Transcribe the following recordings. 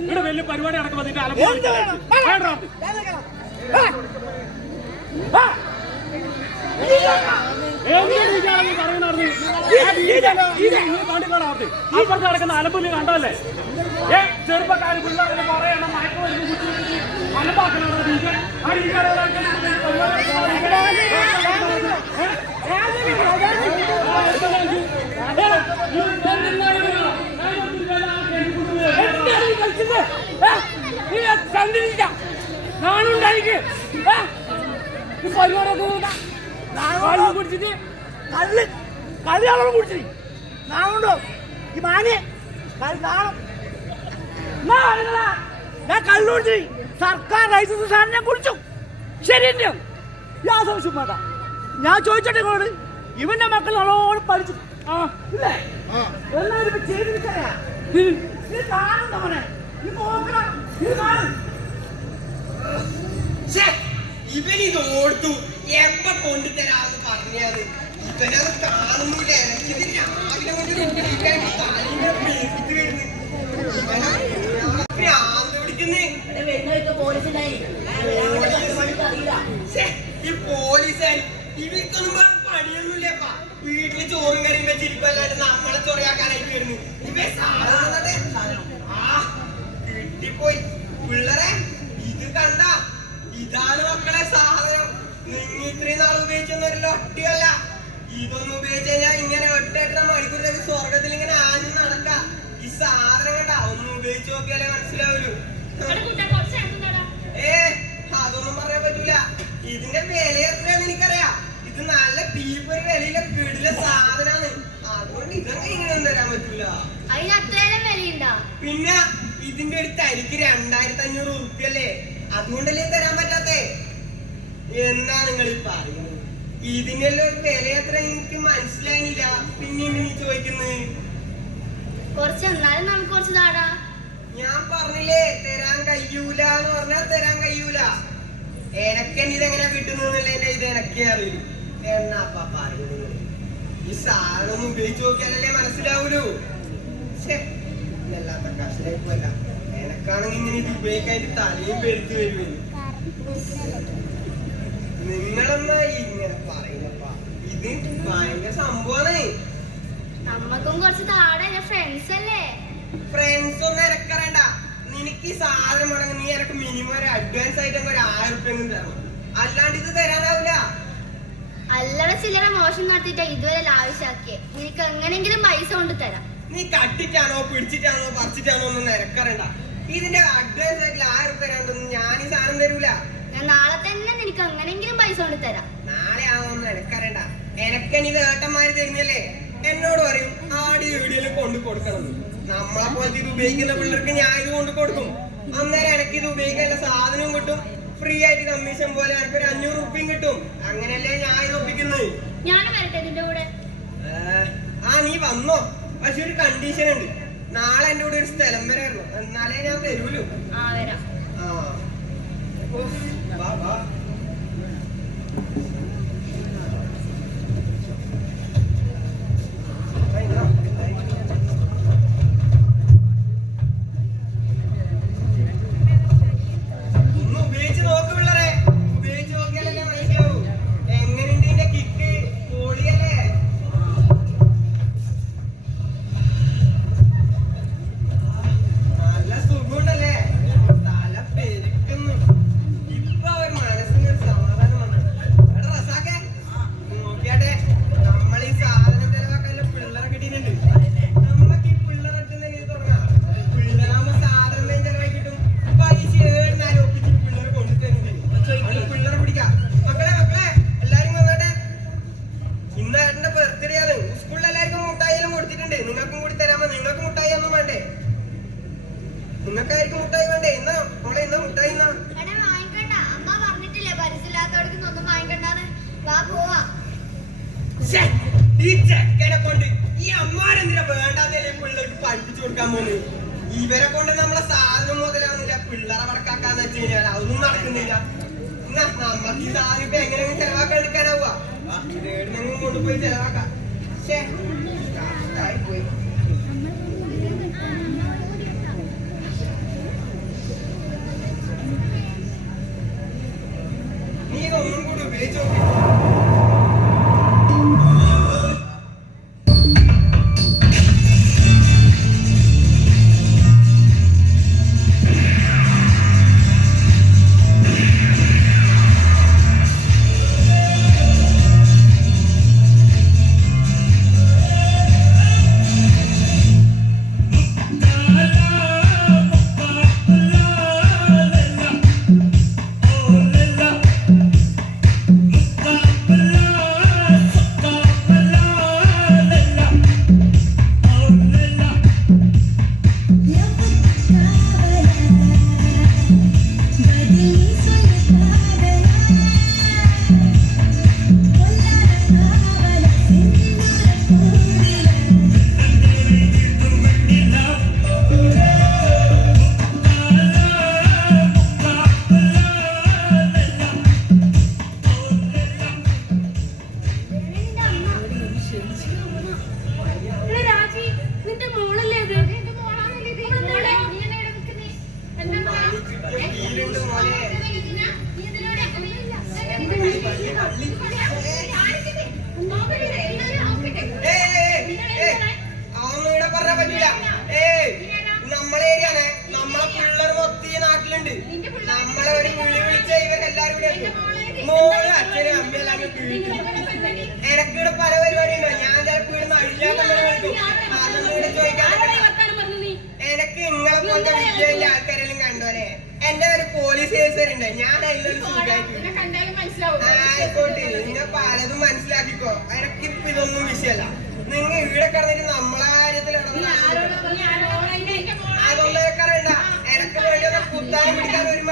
ഇവിടെ വലിയ പരിപാടി നടക്കുമ്പോ നിന്റെ അലമ്പുലി കണ്ടല്ലേ ഏ ചെറുപ്പക്കാര് പിള്ളേരെ പറയണം മയക്കുമരുന്ന് കുട്ടി നീക്കാരെ നാണുണ്ടായിക്ക് നാളെ കുടിച്ചിട്ട് കല്ല് കല്യാണം കുടിച്ചിട്ട് നാളുണ്ടോ ഈ മാന് നാണം ഞാൻ കള്ളു കുടിച്ചിട്ട് സർക്കാർ ലൈസൻസ് സാധനം ഞാൻ കുടിച്ചു. ശരി തന്നെയോ യാ സംശയം വേണ്ട ഞാൻ ചോദിച്ചോട്ടെ നിങ്ങളോട്? ഇവന്റെ മക്കൾ നല്ലോണം പഠിച്ചു. ആ. ഇല്ലേ? നീ ഇത് കാണുന്ന മോനെ. നീ നോക്കണം ഇത് കാണും. ഛെ, ഇവനിത് ഓർത്തു എപ്പ കൊണ്ടുതരാന്ന് പറഞ്ഞത് ഇവനത് കാണുന്നില്ല എനിക്ക് രാവിലെ കൊണ്ട് ഇവർക്കൊന്നും പണിയൊന്നുമില്ലപ്പാ. വീട്ടിൽ ചോറും കറിയും വെച്ചിരിപ്പല്ലാണ്ട് നമ്മളെ ചൊറയാക്കാനായിട്ട് വരുന്നു. ഇവ സാധനം ആ കിട്ടിപ്പോയി പിള്ളേരെ ഇത് കണ്ട ഇതാണ് മക്കളെ സാധനം. നിങ്ങൾ ഇത്രയും നാൾ ഉപയോഗിച്ചൊന്നും ഒരു ലൊട്ടിയല്ല. ഇതൊന്നും ഉപയോഗിച്ച് കഴിഞ്ഞാൽ ഇങ്ങനെ ഒറ്റ എട്ട മണിക്കൂറിലേക്ക് സ്വർഗത്തിൽ ഇങ്ങനെ ആഞ്ഞു നടക്ക. ഈ സാധനം കണ്ട ഒന്നും ഉപയോഗിച്ച് നോക്കിയാലേ മനസ്സിലാവൂ ഏ അതൊന്നും പറയാൻ പറ്റൂല. ഇതിന്റെ വില പിന്നെ ഇതിന്റെ അടുത്ത് അരിക്ക് രണ്ടായിരത്തി അഞ്ഞൂറ് ഉറുപ്പ്യല്ലേ? അതുകൊണ്ടല്ലേ തരാൻ പറ്റാത്തേ? എന്നാ നിങ്ങൾ ഈ പറയുന്നത്. ഇതിന്റെ എല്ലാം ഒരു വില എത്ര എനിക്ക് മനസ്സിലായില്ല. പിന്നെ നീ ചോദിക്കുന്നത് കുറച്ച് എന്നാലും നമുക്ക് കുറച്ച് താടാ. ഞാൻ പറഞ്ഞില്ലേ തരാൻ കഴിയൂല എന്ന് പറഞ്ഞാൽ തരാൻ കഴിയൂല. എനക്കെന്നെ ഇതെങ്ങനെ കിട്ടുന്നല്ലേ ഇത് എനക്കേ അറിയൂ. എന്നാപ്പാ പറയുന്നത് ഈ സാധനം ഉപയോഗിച്ച് നോക്കിയാലല്ലേ മനസ്സിലാവൂലൂ. ഛെ, ഇതല്ലാത്ത കഷ്ടമല്ല എനക്കാണെങ്കിൽ ഇങ്ങനെ ഇത് ഉപയോഗിക്കാനായിട്ട് തലയും പെരുത്തി വരുമെന്ന് നിങ്ങളെന്നാ ഇങ്ങനെ പറയുന്നപ്പാ? ഇത് ഭയങ്കര സംഭവമാണേ നമ്മക്കും കുറച്ച് താടാ ഫ്രണ്ട്സ് അല്ലേ? ഫ്രണ്ട്സ് ഒന്നും ഇറക്കറണ്ട നിനക്ക് ഈ സാധനം വേണമെങ്കിൽ നീ എനക്ക് മിനിമം ഒരു അഡ്വാൻസ് ആയിട്ട് ഒരു ആയിരം റുപ്യ തരണം. അല്ലാണ്ട് ഇത് തരാനാവില്ല അല്ലറ ചില്ലറ മോശം നടത്തിയിട്ടാ ഇതുവരെ ആവശ്യമാക്കിയേ നിനക്ക് എങ്ങനെങ്കിലും പൈസ കൊണ്ട് തരാം. നീ കട്ടിട്ടാണോ പിടിച്ചിട്ടാണോ പറിച്ചിട്ടാണോ ഒന്നും നിരക്കറണ്ട ഇതിന്റെ അഡ്വാൻസ് ആയിട്ട് ആയിരം രണ്ടൊന്നും ഞാൻ ഈ സാധനം തരൂല. ഞാൻ നാളെ തന്നെ നിനക്ക് അങ്ങനെങ്കിലും പൈസ കൊണ്ട് തരാം. നാളെ ആവുമെന്ന് നിനക്കറിയണ്ട. എനക്കനി ഏട്ടന്മാര് തരുന്നല്ലേ? എന്നോട് പറയും ആടി വീഡിയോയിൽ കൊണ്ട് കൊടുക്കണം. നമ്മളെ പോലത്തെ ഇത് ഉപയോഗിക്കുന്ന പിള്ളേർക്ക് ഞാൻ ഇത് കൊണ്ട് കൊടുക്കും. അന്നേരം എനക്ക് ഇത് ഉപയോഗിക്കാനുള്ള സാധനവും കിട്ടും. ഫ്രീ ആയിട്ട് കമ്മീഷൻ പോലെ എനിക്ക് ഒരു അഞ്ഞൂറ് റുപ്യയും കിട്ടും. അങ്ങനല്ലേ ഞാൻ ഇത് ഒപ്പിക്കുന്നത്? ഞാൻ വരട്ടെ നിന്റെ കൂടെ. ആ നീ വന്നോ. പക്ഷെ ഒരു കണ്ടീഷൻ ഉണ്ട്. നാളെ എന്റെ കൂടെ ഒരു സ്ഥലം വരെ വരണം എന്നാലേ ഞാൻ വരൂലോ. ആ വരാം. ആ. വാ വാ. ഈ ചെക്കനെ കൊണ്ട് ഈ അമ്മാരെന്തിനാ വേണ്ടാന്നല്ലേ പിള്ളേർക്ക് പഠിപ്പിച്ചു കൊടുക്കാൻ പോകുന്നത് ഇവരെ കൊണ്ട് നമ്മളെ സാധനം മുതലാവുന്നില്ല. പിള്ളേരെ വടക്കാക്കാന്ന് വെച്ച് കഴിഞ്ഞാൽ അതൊന്നും നടക്കുന്നില്ല. നമ്മക്ക് ഈ സാധനം ഇപ്പൊ എങ്ങനെയെങ്കിലും ചെലവാക്കാൻ എടുക്കാനാവുക? കൊണ്ടുപോയി ചെലവാക്കാം. കഷ്ടായി പോയി. വരുന്നുണ്ട് ഞാൻ. ആയിക്കോട്ടെ. നിങ്ങൾ പലതും മനസ്സിലാക്കിക്കോ. എനക്കിപ്പോ ഇതൊന്നും വിഷയമല്ല. നിങ്ങൾ ഇവിടെ കിടന്നിട്ട് നമ്മളെ കാര്യത്തിൽ എനിക്കറിയണ്ട എനക്ക് വേണ്ടി ഒന്ന് കുത്താനും പിടിക്കാൻ ഒരു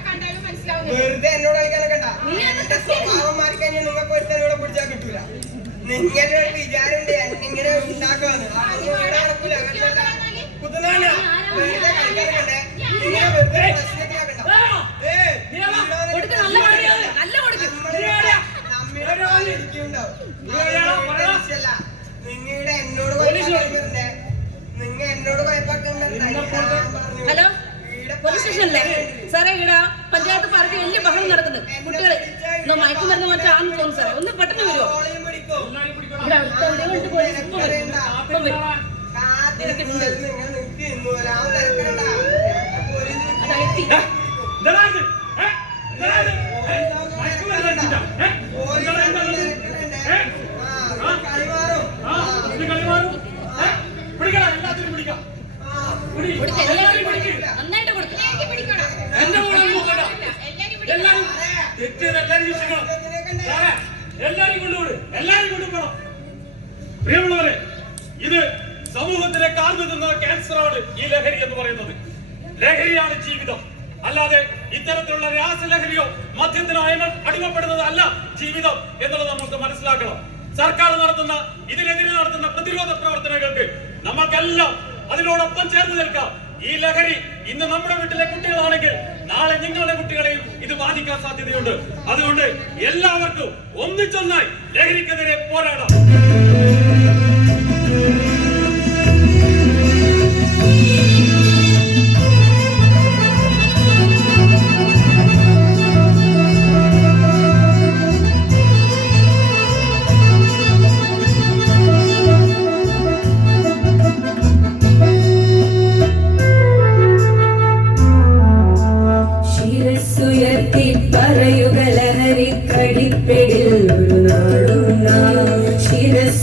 കണ്ടാലും മനസ്സിലാവും വെറുതെ എന്നോട് കളിക്കാനൊക്കെ ഉണ്ടാ എന്റെ സ്വഭാവം മാറിക്കഴിഞ്ഞാൽ നിങ്ങൾക്ക് ഒരു തന്നെ പിടിച്ചാൽ കിട്ടൂല. നിങ്ങളുടെ വിചാരമുണ്ട് എന്നിങ്ങനെ ഉണ്ടാക്കുവാന്ന് അതൊന്നും ഇവിടെ നടക്കൂല. കേട്ടല്ല വെറുതെ കളിക്കാനൊക്കെ നിങ്ങളുടെ എന്നോട് എന്നോട് ഹലോ? പോലീസ് സ്റ്റേഷനല്ലേ സാറേ ഇവിടെ പഞ്ചായത്ത് പാർട്ടി വലിയ ബഹളം നടക്കുന്നു. മയക്കു മരുന്ന് മയക്കുമരുന്ന് ആണെന്ന് തോന്നുന്നു സാറേ. ഒന്ന് പെട്ടെന്ന് വരുമോ ഇവിടെ പോലീസ് ഇപ്പം വരും. ഇപ്പം വരും അതാ എത്തി ഇതെടാ ഇത്? ഏ? ഇതെടാ ഇത്? ഏ? മയക്കുമരുന്ന് അടിച്ചിട്ടാ? ഏ? ഇതെടാ എന്താ ഉള്ളത്? ഏ? ആ, ഇത് കളി മാറും. ഏ? പിടിക്കടാ, എല്ലാത്തിനും പിടിക്കാം. പിടി. കൊടുക്ക് എല്ലാവരും എല്ലാവരും പിടിക്ക്. കൊടുക്ക് നന്നായിട്ട് കൊടുക്ക് എന്റെ മോളെ നോക്കണ്ട. എല്ലാരും തെറ്റിയത് എല്ലാരും ശിക്ഷിക്കണം. സാറേ, എല്ലാരും കൊണ്ടുപോട് എല്ലാരും പ്രിയമുള്ളവരെ ഇത് സമൂഹത്തിലെ കാർന്നുന്ന ക്യാൻസറാണ് ഈ ലഹരി എന്ന് പറയുന്നത്. ലഹരിയാണ് ജീവിതം. അല്ലാതെ ഇത്തരത്തിലുള്ള രാസലഹരിയോ മദ്യത്തിനോ അടിമപ്പെടുന്നത് അല്ല ജീവിതം എന്നുള്ളത് നമുക്ക് മനസ്സിലാക്കണം. സർക്കാർ നടത്തുന്ന ഇതിനെതിരെ നടത്തുന്ന പ്രതിരോധ പ്രവർത്തനങ്ങൾക്ക് നമുക്കെല്ലാം അതിനോടൊപ്പം ചേർന്ന് നിൽക്കാം. ഈ ലഹരി ഇന്ന് നമ്മുടെ വീട്ടിലെ കുട്ടികളാണെങ്കിൽ നാളെ നിങ്ങളുടെ കുട്ടികളെയും ഇത് ബാധിക്കാൻ സാധ്യതയുണ്ട്. അതുകൊണ്ട് എല്ലാവർക്കും ഒന്നിച്ചൊന്നായി ലഹരിക്കെതിരെ പോരാടാം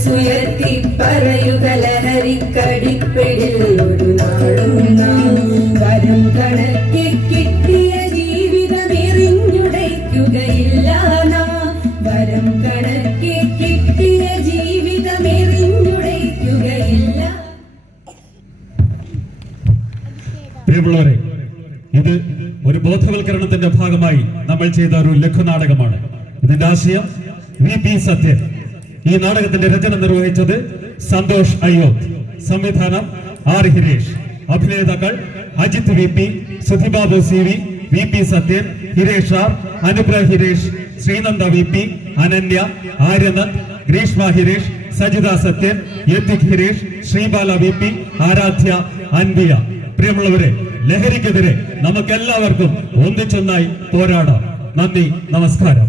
ശിരസ്സുയർത്തി പറയുക ലഹരിക്കടിപ്പിടിൽ ഒരു നാളും നാം വരം കണക്കി കിട്ടിയ ജീവിതം എറിഞ്ഞുടയ്ക്കുകയില്ല നാം. വരം കണക്കി കിട്ടിയ ജീവിതം എറിഞ്ഞുടയ്ക്കുകയില്ല പ്രിയമുള്ളവരെ ഇത് ഒരു ബോധവൽക്കരണത്തിന്റെ ഭാഗമായി നമ്മൾ ചെയ്ത ഒരു ലഘുനാടകമാണ്. ഇതിന്റെ ആശയം വി പി സത്യൻ. ഈ നാടകത്തിന്റെ രചന നിർവഹിച്ചത് സന്തോഷ് അയ്യോ സംവിധാനം ആർ ഹിരേഷ്. അഭിനേതാക്കൾ Ajith V P Sudhibabu C V V P Sathyan Hiresh R Anugraha Hiresh Sreenanda V P Ananya Aryanand Greeshma Hiresh Sajitha Sathyan Yathik Hiresh Sreebala V P Aaradhya Anviya. പ്രിയമുള്ളവരെ ലഹരിക്കെതിരെ നമുക്കെല്ലാവർക്കും ഒന്നിച്ചൊന്നായി പോരാടാം. നന്ദി നമസ്കാരം.